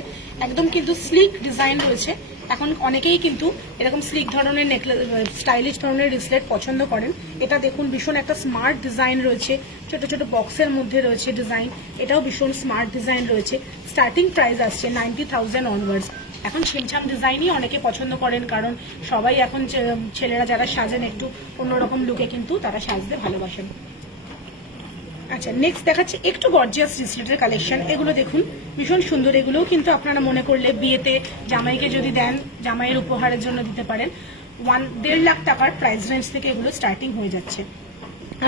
একদম কিন্তু স্লিক ডিজাইন রয়েছে। এখন অনেকেই কিন্তু এরকম স্লিক ধরনের নেকলেস, স্টাইলিশ ধরনের রিসলেট পছন্দ করেন। এটা দেখুন ভীষণ একটা স্মার্ট ডিজাইন রয়েছে, ছোট ছোট বক্সের মধ্যে রয়েছে ডিজাইন, এটাও ভীষণ স্মার্ট ডিজাইন রয়েছে। স্টার্টিং প্রাইস আসছে 90,000 অনওয়ার্ডস। এখন ছিমছাম ডিজাইনই অনেকে পছন্দ করেন, কারণ সবাই এখন ছেলেরা যারা সাজেন একটু অন্যরকম লুকে কিন্তু তারা সাজতে ভালোবাসেন। আচ্ছা, নেক্সট দেখাচ্ছি একটু গর্জিয়াস রিসলেটের কালেকশন। এগুলো দেখুন ভীষণ সুন্দর, এগুলোও কিন্তু আপনারা মনে করলে বিয়েতে জামাইকে যদি দেন, জামাইয়ের উপহারের জন্য দিতে পারেন। 1.5 লাখ টাকার প্রাইস রেঞ্জ থেকে এগুলো স্টার্টিং হয়ে যাচ্ছে।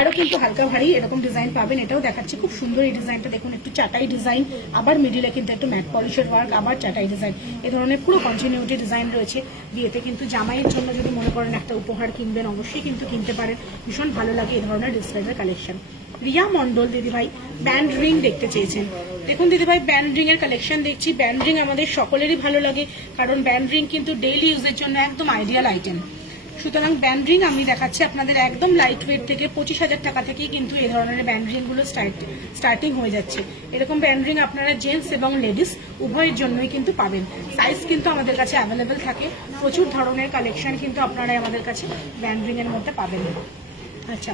আরও কিন্তু হালকা ভারী এরকম ডিজাইন পাবেন। এটাও দেখাচ্ছি, খুব সুন্দর এই ডিজাইনটা দেখুন, একটু চাটাই ডিজাইন, আবার মিডিলে কিন্তু একটু ম্যাট পলিশের ওয়ার্ক, আবার চাটাই ডিজাইন, এ ধরনের পুরো কন্টিনিউটি ডিজাইন রয়েছে। বিয়েতে কিন্তু জামাইয়ের জন্য যদি মনে করেন একটা উপহার কিনবেন, অবশ্যই কিন্তু কিনতে পারেন, ভীষণ ভালো লাগে এই ধরনের ডিসপ্লের কালেকশন। রিয়া মন্ডল দিদিভাই ব্যান্ড রিং দেখতে চেয়েছেন। দেখুন দিদিভাই, ব্যান্ড রিং এর কালেকশন দেখছি। ব্যান্ড রিং আমাদের সকলেরই ভালো লাগে, কারণ ব্যান্ড রিং কিন্তু ডেইলি ইউজের জন্য একদম আইডিয়াল আইটেম। সুতরাং ব্যান্ড রিং আমি দেখাচ্ছি আপনাদের একদম লাইট ওয়েট থেকে 25,000 টাকা থেকেই কিন্তু এই ধরনের ব্যান্ড রিংগুলো স্টার্টিং হয়ে যাচ্ছে। এরকম ব্যান্ড রিং আপনারা জেন্টস এবং লেডিস উভয়ের জন্যই কিন্তু পাবেন। সাইজ কিন্তু আমাদের কাছে অ্যাভেলেবেল থাকে, প্রচুর ধরনের কালেকশন কিন্তু আপনারা আমাদের কাছে ব্যান্ড রিং এর মধ্যে পাবেন। আচ্ছা,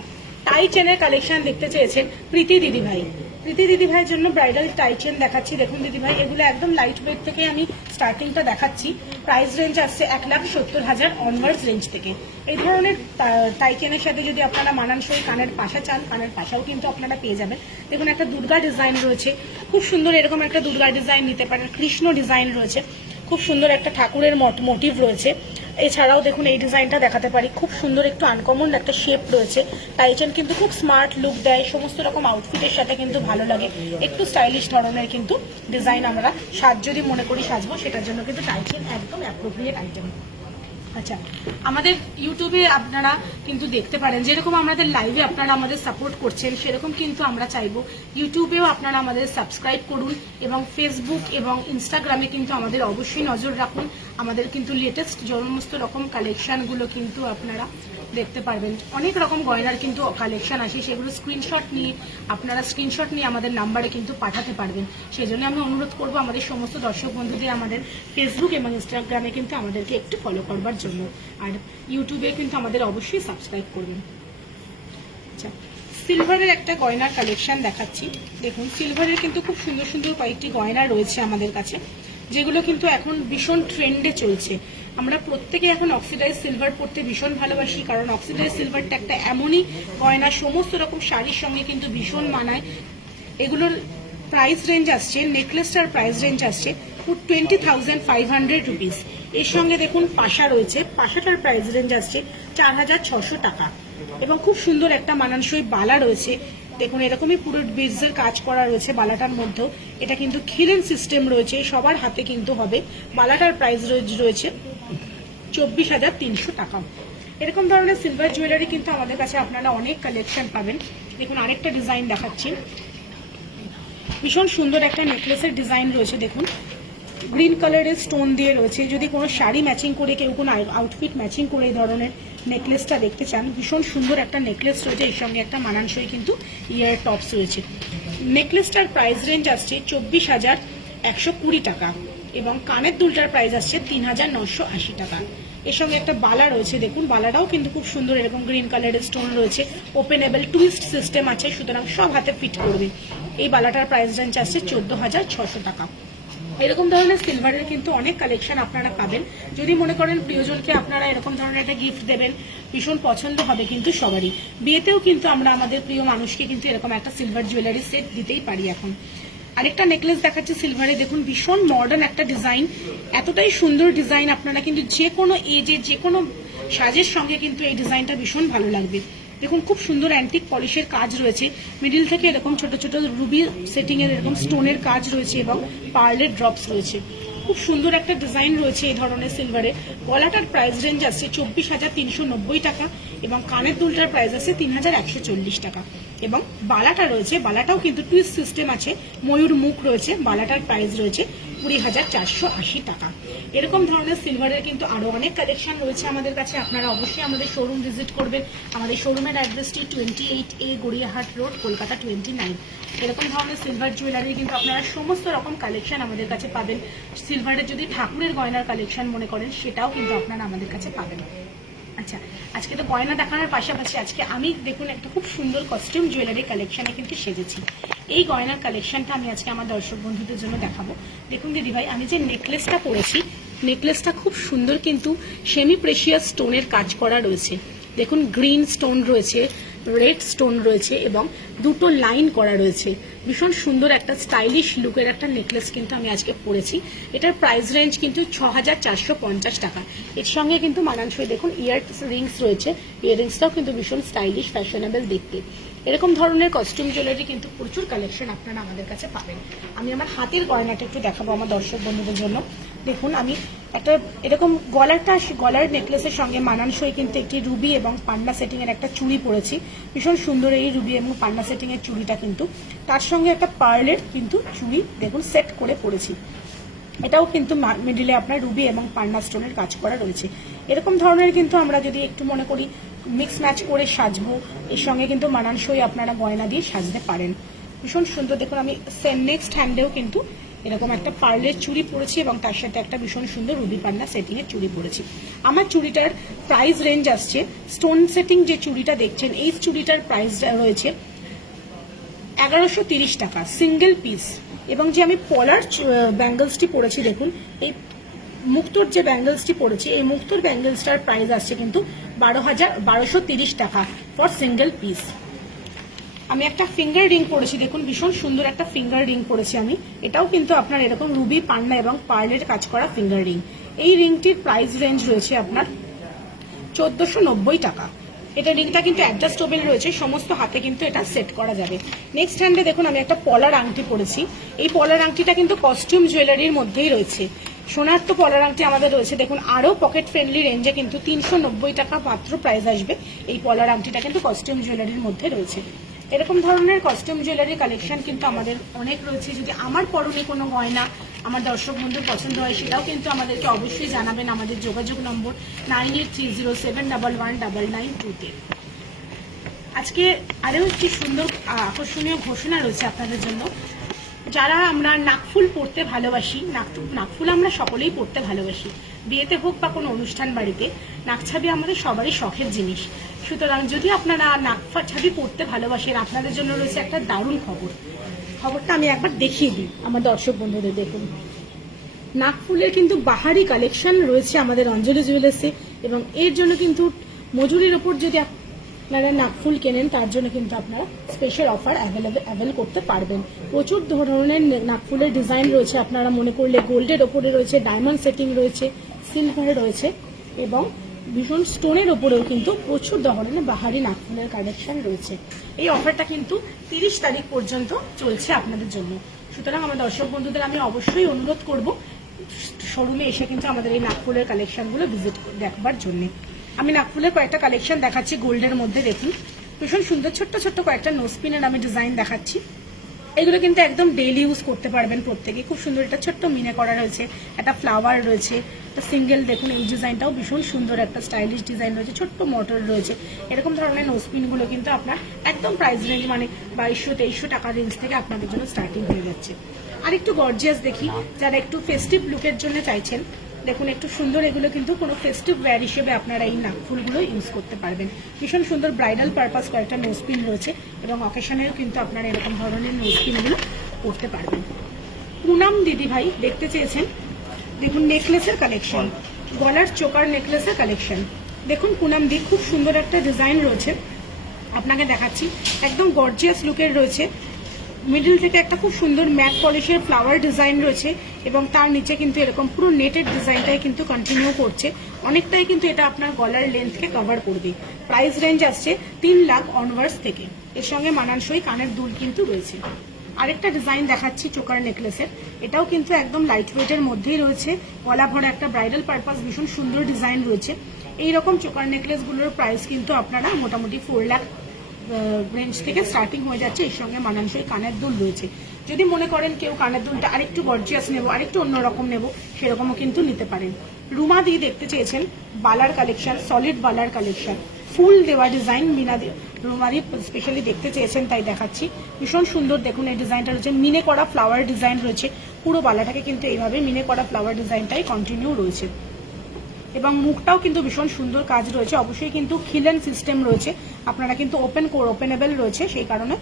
টাই চেনের কালেকশন দেখতে চেয়েছেন প্রীতি দিদিভাই। প্রীতি দিদিভাইয়ের জন্য ব্রাইডাল টাই চেন দেখাচ্ছি। দেখুন দিদিভাই, এগুলো একদম লাইট ওয়েট থেকে আমি স্টার্টিংটা দেখাচ্ছি। প্রাইস রেঞ্জ আসছে 1,70,000 অনওয়ার্ডস রেঞ্জ থেকে। এই ধরনের টাই চেনের সাথে যদি আপনারা মানানসই কানের পাশা চান, কানের পাশাও কিন্তু আপনারা পেয়ে যাবেন। দেখুন, একটা দুর্গা ডিজাইন রয়েছে, খুব সুন্দর এরকম একটা দুর্গা ডিজাইন নিতে পারেন। কৃষ্ণ ডিজাইন রয়েছে, খুব সুন্দর একটা ঠাকুরের মোটিভ রয়েছে। এছাড়াও দেখুন এই ডিজাইনটা দেখাতে পারি, খুব সুন্দর একটু আনকমন একটা শেপ রয়েছে। টাইচেন কিন্তু খুব স্মার্ট লুক দেয়, সমস্ত রকম আউটফিটের সাথে কিন্তু ভালো লাগে। একটু স্টাইলিশ ধরনের কিন্তু ডিজাইন, আমরা যদি মনে করি সাজবো, সেটার জন্য কিন্তু টাইচেন একদম অ্যাপ্রোপ্রিয়েট আইটেম। আচ্ছা, আমাদের ইউটিউবে আপনারা কিন্তু দেখতে পারেন, যেরকম আমাদের লাইভে আপনারা আমাদের সাপোর্ট করছেন, সেরকম কিন্তু আমরা চাইবো ইউটিউবেও আপনারা আমাদের সাবস্ক্রাইব করুন, এবং ফেসবুক এবং ইনস্টাগ্রামে কিন্তু আমাদের অবশ্যই নজর রাখুন। আমাদের কিন্তু লেটেস্ট সমস্ত রকম কালেকশনগুলো কিন্তু আপনারা দেখতে পারবেন। অনেক রকম গয়নার কিন্তু কালেকশন আসে, সেগুলো স্ক্রিনশট নিয়ে আমাদের নাম্বারে কিন্তু পাঠাতে পারবেন। সেই জন্য আমি অনুরোধ করবো আমাদের সমস্ত দর্শক বন্ধুদের আমাদের ফেসবুক এবং ইনস্টাগ্রামে কিন্তু আমাদেরকে একটু ফলো করবার জন্য, আর ইউটিউবে কিন্তু আমাদের অবশ্যই সাবস্ক্রাইব করবেন। আচ্ছা, সিলভারের একটা গয়নার কালেকশন দেখাচ্ছি। দেখুন, সিলভারের কিন্তু খুব সুন্দর সুন্দর কয়েকটি গয়না রয়েছে আমাদের কাছে, যেগুলো কিন্তু এখন ভীষণ ট্রেন্ডে চলছে। আমরা প্রত্যেকে এখন অক্সিডাইজ সিলভার পরতে ভীষণ ভালোবাসি, কারণ অক্সিডাইজ সিলভারটা একটা এমনই গয়না, সমস্ত রকম শাড়ির সঙ্গে কিন্তু ভীষণ মানায়। এগুলোর প্রাইস রেঞ্জ আসছে, নেকলেসটার প্রাইস রেঞ্জ আসছে 20,500 রুপিস। এর সঙ্গে দেখুন পাশা রয়েছে, পাশাটার প্রাইস রেঞ্জ আসছে 4,600 টাকা। এবং খুব সুন্দর একটা মানানসই বালা রয়েছে। দেখুন, এরকমই পুরো বিজের কাজ করা রয়েছে বালাটার মধ্যেও। এটা কিন্তু খিলেন সিস্টেম রয়েছে, সবার হাতে কিন্তু হবে। বালাটার প্রাইস রয়েছে 24,300 টাকা। এরকম ধরনের সিলভার জুয়েলারি কিন্তু আমাদের কাছে আপনারা অনেক কালেকশন পাবেন। দেখুন, আরেকটা ডিজাইন দেখাচ্ছি, ভীষণ সুন্দর একটা নেকলেসের ডিজাইন রয়েছে। দেখুন, গ্রিন কালারের স্টোন দিয়ে রয়েছে। যদি কোনো শাড়ি ম্যাচিং করে, কেউ কোনো আউটফিট ম্যাচিং করে এই ধরনের নেকলেসটা দেখতে চান, ভীষণ সুন্দর একটা নেকলেস রয়েছে। এর সঙ্গে একটা মানানসই কিন্তু ইয়ার টপস রয়েছে। নেকলেসটার প্রাইস রেঞ্জ আসছে 24,120 টাকা, এবং কানের দুলটার প্রাইস আসছে 3,980 টাকা। এর সঙ্গে একটা বালা রয়েছে। দেখুন, বালাটাও কিন্তু খুব সুন্দর, এরকম গ্রিন কালারের স্টোন রয়েছে, ওপেনেবল টুইস্ট সিস্টেম আছে, সুতরাং সব হাতে ফিট করবে। এই বালাটার প্রাইস রেঞ্জ আসছে 14,600 টাকা। এরকম ধরনের সিলভারের কিন্তু অনেক কালেকশন আপনারা পাবেন। যদি মনে করেন প্রিয়জনকে আপনারা এরকম ধরনের একটা গিফট দেবেন, ভীষণ পছন্দ হবে কিন্তু সবারই। বিয়েতেও কিন্তু আমরা আমাদের প্রিয় মানুষকে কিন্তু এরকম একটা সিলভার জুয়েলারি সেট দিতেই পারি। এখন আরেকটা নেকলেস দেখাচ্ছি সিলভারে। দেখুন, ভীষণ মডার্ন একটা ডিজাইন, এতটাই সুন্দর ডিজাইন, আপনারা কিন্তু যে কোনো এজে, যে কোনো সাজের সঙ্গে কিন্তু এই ডিজাইনটা ভীষণ ভালো লাগবে। দেখুন, খুব সুন্দর অ্যান্টিক পলিশের কাজ রয়েছে, মিডিল থেকে এরকম ছোট ছোট রুবি সেটিং এর এরকম স্টোনের কাজ রয়েছে, এবং পার্লের ড্রপস রয়েছে। খুব সুন্দর একটা ডিজাইন রয়েছে এই ধরনের সিলভারে। গলাটার প্রাইস রেঞ্জ আছে 24,390 টাকা, এবং কানের দুলটার প্রাইস আছে 3,140 টাকা। এবং বালাটা রয়েছে, বালাটাও কিন্তু টুইস্ট সিস্টেম আছে, ময়ূর মুখ রয়েছে। বালাটার প্রাইস রয়েছে 20,480 টাকা। এরকম ধরনের সিলভারের কিন্তু আরো অনেক কালেকশন রয়েছে আমাদের কাছে। আপনারা অবশ্যই আমাদের শোরুম ভিজিট করবেন। আমাদের শোরুমের অ্যাড্রেসটি 28A গড়িয়াহাট রোড, কলকাতা 29। এরকম ধরনের সিলভার জুয়েলারি কিন্তু আপনারা সমস্ত রকম কালেকশন আমাদের কাছে পাবেন। সিলভারের যদি ঠাকুরের গয়নার কালেকশন মনে করেন, সেটাও কিন্তু আপনারা আমাদের কাছে পাবেন। আচ্ছা, আজকে তো গয়না দেখানোর পাশাপাশি আজকে আমি দেখুন একটা খুব সুন্দর কস্টিউম জুয়েলারি কালেকশনে কিন্তু সেজেছি। এই গয়নার কালেকশনটা আমি আজকে আমার দর্শক বন্ধুদের জন্য দেখাবো। দেখুন দিদিভাই, আমি যে নেকলেসটা পরেছি, নেকলেসটা খুব সুন্দর কিন্তু সেমি প্রেশিয়াস স্টোনের কাজ করা রয়েছে। দেখুন, গ্রিন স্টোন রয়েছে, রেড স্টোন রয়েছে এবং দুটো লাইন করা রয়েছে। ভীষণ সুন্দর একটা স্টাইলিশ লুকের একটা নেকলেস কিন্তু আমি আজকে পরেছি। এটার প্রাইস রেঞ্জ কিন্তু ৬,৪৫০ টাকা। এর সঙ্গে কিন্তু মানানসই দেখুন ইয়ার রিংস রয়েছে, ইয়াররিংসটাও কিন্তু ভীষণ স্টাইলিশ ফ্যাশনেবল দেখতে। এরকম ধরনের কস্টিউম জুয়েলারি কিন্তু প্রচুর কালেকশন আপনারা আমাদের কাছে পাবেন। আমি আমার হাতের গয়নাটা একটু দেখাবো আমার দর্শক বন্ধুদের জন্য। দেখুন আমি একটা এরকম গলার নেকলেসের সঙ্গে মানানসই কিন্তু একটি রুবি এবং পান্না সেটিং এর একটা চুড়ি পরেছি। ভীষণ সুন্দর এই রুবি এবং পান্না সেটিং এর চুড়িটা কিন্তু, তার সঙ্গে একটা পার্লের কিন্তু চুড়ি দেখুন সেট করে পরেছি। এটাও কিন্তু মিডিলে আপনার রুবি এবং পান্না স্টোনের কাজ করা রয়েছে। এরকম ধরনের কিন্তু আমরা যদি একটু মনে করি মিক্স ম্যাচ করে সাজবো, এর সঙ্গে কিন্তু মানানসই আপনারা গয়না দিয়ে সাজতে পারেন। ভীষণ সুন্দর দেখুন আমি নেক্সট হ্যান্ডেও কিন্তু এরকম একটা পার্লের চুড়ি পরেছি এবং তার সাথে একটা ভীষণ সুন্দর রুবি পান্না সেটিং এর চুড়ি পরেছি। আমার চুড়িটার প্রাইস রেঞ্জ আসছে, স্টোন সেটিং যে চুড়িটা দেখছেন এই চুড়িটার প্রাইস রয়েছে ১১৩০ টাকা সিঙ্গেল পিস। এবং যে আমি পলার ব্যাঙ্গলসটি পরেছি দেখুন, এই মুক্তোর যে ব্যাঙ্গলসটি পরেছি এই মুক্তোর ব্যাঙ্গলসটার প্রাইস আসছে কিন্তু ১২৩০ টাকা ফর সিঙ্গেল পিস। আমি একটা ফিঙ্গার রিং পরেছি দেখুন, ভীষণ সুন্দর একটা ফিঙ্গার রিং পরেছি আমি। এটাও কিন্তু আপনার এরকম রুবি পান্না এবং পার্লের কাজ করা ফিঙ্গার রিং। এই রিংটির প্রাইস রেঞ্জ রয়েছে আপনার ১৪৯০ টাকা। এটা রিংটা কিন্তু অ্যাডজাস্টেবল রয়েছে, সমস্ত হাতে কিন্তু এটা সেট করা যাবে। নেক্সট হ্যান্ডে দেখুন আমি একটা পলার আংটি পরেছি। এই পলার আংটিটা কিন্তু কস্টিউম জুয়েলারির মধ্যেই রয়েছে। সোনার তো পলার আংটি আমাদের রয়েছে দেখুন, আরও পকেট ফ্রেন্ডলি রেঞ্জে কিন্তু ৩৯০ টাকা মাত্র প্রাইস আসবে। এই পলার আংটিটা কিন্তু কস্টিউম জুয়েলারির মধ্যে রয়েছে। এরকম ধরনের কস্টিউম জুয়েলারি কালেকশন কিন্তু আমাদের অনেক রয়েছে। যদি আমার পরনে কোনো গয়না আমার দর্শক বন্ধুর পছন্দ হয় সেটাও কিন্তু আমাদেরকে অবশ্যই জানাবেন আমাদের যোগাযোগ নম্বর 9830711999 আজকে আরও একটি সুন্দর আকর্ষণীয় ঘোষণা রয়েছে আপনাদের জন্য। যারা আমরা নাকফুল পরতে ভালোবাসি, নাকফুল আমরা সকলেই পরতে ভালোবাসি, বিয়েতে হোক বা কোনো অনুষ্ঠান বাড়িতে নাকছাবি আমাদের সবারই শখের জিনিস। সুতরাং যদি আপনারা নাকছাবি পরতে ভালোবাসেন আপনাদের জন্য রয়েছে একটা দারুণ খবরটা আমি একবার দেখিয়ে দিই আমার দর্শক বন্ধুদের। দেখুন নাকফুলের কিন্তু বাহারি কালেকশন রয়েছে আমাদের অঞ্জলি জুয়েলার্সে এবং এর জন্য কিন্তু মজুরির ওপর যদি আপনারা নাকফুল কেনেন তার জন্য কিন্তু আপনারা স্পেশাল অফার অ্যাভেল করতে পারবেন। প্রচুর ধরনের নাকফুলের ডিজাইন রয়েছে, আপনারা মনে করলে গোল্ডের ওপরে রয়েছে, ডায়মন্ড সেটিং রয়েছে, সিলভার রয়েছে এবং ভীষণ স্টোনের ওপরেও কিন্তু প্রচুর ধরনের বাহারি নাকফুলের কালেকশন রয়েছে। এই অফারটা কিন্তু ৩০ তারিখ পর্যন্ত চলছে আপনাদের জন্য। সুতরাং আমার দর্শক বন্ধুদের আমি অবশ্যই অনুরোধ করব শোরুমে এসে কিন্তু আমাদের এই নাকফুলের কালেকশনগুলো ভিজিট দেখবার জন্য। আমি নাকফুলের কয়েকটা কালেকশন দেখাচ্ছি গোল্ডের মধ্যে। দেখুন ভীষণ সুন্দর ছোট্ট ছোট্ট কয়েকটা নোজপিনের আমি ডিজাইন দেখাচ্ছি। এগুলো কিন্তু একদম ডেইলি ইউজ করতে পারবেন প্রত্যেকে। খুব সুন্দর একটা ছোট্ট মিনে করা রয়েছে, একটা ফ্লাওয়ার রয়েছে, একটা সিঙ্গেল দেখুন এই ডিজাইনটাও ভীষণ সুন্দর একটা স্টাইলিশ ডিজাইন রয়েছে, ছোট্ট মোটর রয়েছে। এরকম ধরনের নোজপিনগুলো কিন্তু আপনার একদম প্রাইস রেঞ্জ মানে ২২০০-২৩০০ টাকার রেঞ্জ থেকে আপনাদের জন্য স্টার্টিং হয়ে যাচ্ছে। আর একটু গর্জিয়াস দেখি, যারা একটু ফেস্টিভ লুকের জন্য চাইছেন দেখুন একটু সুন্দর, এগুলো কিন্তু কোনো ফেস্টিভ ওয়্যার হিসেবে আপনারা এই নাকফুলগুলো ইউজ করতে পারবেন। ভীষণ সুন্দর ব্রাইডাল পারপাস কয়েকটা নোজপিন রয়েছে এবং অকেশনেও কিন্তু আপনারা এরকম ধরনের নোজপিনগুলো করতে পারবেন। পুনাম দিদি ভাই দেখতে চেয়েছেন দেখুন নেকলেসের কালেকশন, গলার চোকার নেকলেসের কালেকশন। দেখুন পুনাম দি খুব সুন্দর একটা ডিজাইন রয়েছে, আপনাকে দেখাচ্ছি একদম গর্জিয়াস লুকের রয়েছে। মিডল থেকে একটা খুব সুন্দর ম্যাট পলিশের ফ্লাওয়ার ডিজাইন রয়েছে এবং তার নিচে কিন্তু এরকম পুরো নেটের ডিজাইনটাই কিন্তু কন্টিনিউ করছে, অনেকটাই কিন্তু এটা আপনার গলার লেন্থকে কভার করবে। প্রাইস রেঞ্জ আসছে ৩ লাখ অনওয়ার্ডস থেকে। এর সঙ্গে মানানসই কানের দুল কিন্তু রয়েছে। আরেকটা ডিজাইন দেখাচ্ছি চোকার নেকলেসের, এটাও কিন্তু একদম লাইট ওয়েটের মধ্যেই রয়েছে, গলা ভরা একটা ব্রাইডাল পারপাস ভীষণ সুন্দর ডিজাইন রয়েছে। এইরকম চোকার নেকলেসগুলোর প্রাইস কিন্তু আপনারা মোটামুটি 4 লাখ রেঞ্জ থেকে স্টার্টিং হয়ে যাচ্ছে। এর সঙ্গে মানানসই কানের দুল রয়েছে। যদি মনে করেন কেউ কানের দুলটা আরেকটু গর্জিয়াস নেবো, আরেকটু অন্যরকম নেবো, সেরকমও কিন্তু নিতে পারেন। রুমা দি দেখতে চেয়েছেন বালার কালেকশন, সলিড বালার কালেকশন, ফুল দেওয়া ডিজাইন। মিনা দি রুমাদি স্পেশালি দেখতে চেয়েছেন তাই দেখাচ্ছি। ভীষণ সুন্দর দেখুন এই ডিজাইনটা রয়েছে, মিনে করা ফ্লাওয়ার ডিজাইন রয়েছে। পুরো বালাটাকে কিন্তু এইভাবে মিনে করা ফ্লাওয়ার ডিজাইনটাই কন্টিনিউ রয়েছে এবং মুখটাও কিন্তু ভীষণ সুন্দর কাজ রয়েছে। অবশ্যই কিন্তু খিলেন সিস্টেম রয়েছে, আপনারা কিন্তু ওপেনেবল রয়েছে, সেই কারণে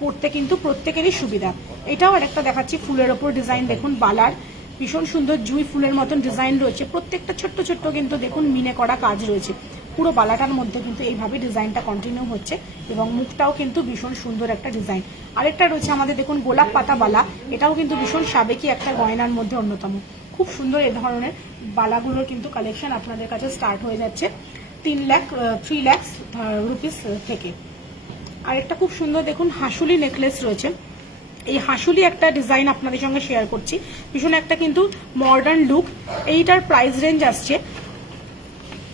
পড়তে কিন্তু প্রত্যেকেরই সুবিধা। এটাও আরেকটা দেখাচ্ছি ফুলের ওপর ডিজাইন, দেখুন বালার ভীষণ সুন্দর জুই ফুলের মতন ডিজাইন রয়েছে, প্রত্যেকটা ছোট্ট ছোট্ট কিন্তু দেখুন মিনে করা কাজ রয়েছে। পুরো বালাটার মধ্যে কিন্তু এইভাবে ডিজাইনটা কন্টিনিউ হচ্ছে এবং মুখটাও কিন্তু ভীষণ সুন্দর একটা ডিজাইন। আরেকটা রয়েছে আমাদের দেখুন গোলাপ পাতা বালা, এটাও কিন্তু ভীষণ সাবেকি একটা গয়নার মধ্যে অন্যতম। খুব সুন্দর এই ধরনের বালাগুলোর কিন্তু কালেকশন আপনাদের কাছে স্টার্ট হয়ে যাচ্ছে 3 লাখ রুপিস থেকে। আরেকটা খুব সুন্দর দেখুন হাসুলি নেকলেস রয়েছে, এই হাসুলি একটা ডিজাইন আপনাদের সঙ্গে শেয়ার করছি, ভীষণ একটা কিন্তু মডার্ন লুক। এইটার প্রাইস রেঞ্জ আসছে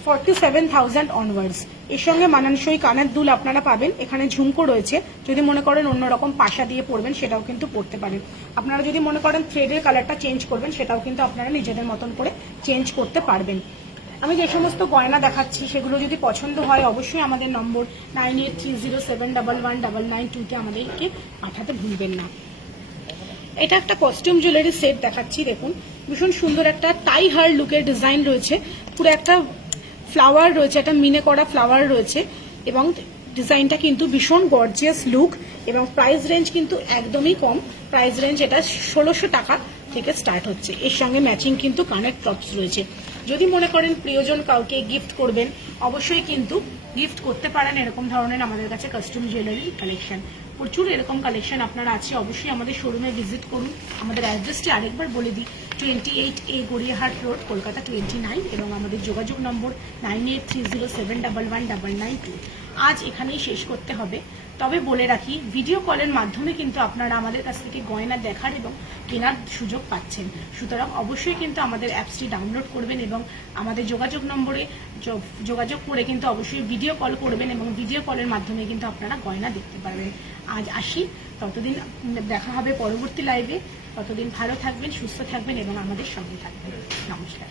47,000 অনওয়ার্ডস। এর সঙ্গে মানানসই কানের দুল আপনারা পাবেন, এখানে ঝুমকো রয়েছে, যদি মনে করেন অন্যরকম পাশা দিয়ে পরবেন সেটাও কিন্তু পরতে পারেন। আপনারা যদি মনে করেন থ্রেডের কালারটা চেঞ্জ করবেন সেটাও কিন্তু আপনারা নিজেদের মতন করে চেঞ্জ করতে পারবেন। আমি যে সমস্ত গয়না দেখাচ্ছি সেগুলো যদি পছন্দ হয় অবশ্যই আমাদের নম্বর 9830711992 আমাদেরকে পাঠাতে ভুলবেন না। এটা একটা কস্টিউম জুয়েলারি সেট দেখাচ্ছি, দেখুন ভীষণ সুন্দর একটা টাই হার লুকের ডিজাইন রয়েছে, পুরো একটা ফ্লাওয়ার রয়েছে, একটা মিনে করা ফ্লাওয়ার রয়েছে এবং ডিজাইনটা কিন্তু ভীষণ গর্জিয়াস লুক এবং প্রাইস রেঞ্জ কিন্তু একদমই কম। প্রাইস রেঞ্জ এটা 1600 টাকা থেকে স্টার্ট হচ্ছে। এর সঙ্গে ম্যাচিং কিন্তু কানের টপস রয়েছে। যদি মনে করেন প্রিয়জন কাউকে গিফট করবেন অবশ্যই কিন্তু গিফট করতে পারেন এরকম ধরনের আমাদের কাছে কাস্টম জুয়েলারি কালেকশন। প্রচুর এরকম কালেকশন আপনারা আছে, অবশ্যই আমাদের শোরুমে ভিজিট করুন। আমাদের অ্যাড্রেসটি আরেকবার বলে দিই, 28A গড়িয়াহাট রোড, কলকাতা 29 এবং আমাদের যোগাযোগ নম্বর 9830711992। আজ এখানেই শেষ করতে হবে, তবে বলে রাখি ভিডিও কলের মাধ্যমে কিন্তু আপনারা আমাদের কাছ থেকে গয়না দেখার এবং কেনার সুযোগ পাচ্ছেন। সুতরাং অবশ্যই কিন্তু আমাদের অ্যাপসটি ডাউনলোড করবেন এবং আমাদের যোগাযোগ নম্বরে যোগাযোগ করে কিন্তু অবশ্যই ভিডিও কল করবেন এবং ভিডিও কলের মাধ্যমে কিন্তু আপনারা গয়না দেখতে পারবেন। আজ আসি, ততদিন দেখা হবে পরবর্তী লাইভে। ততদিন ভালো থাকবেন, সুস্থ থাকবেন এবং আমাদের সঙ্গে থাকবেন। নমস্কার।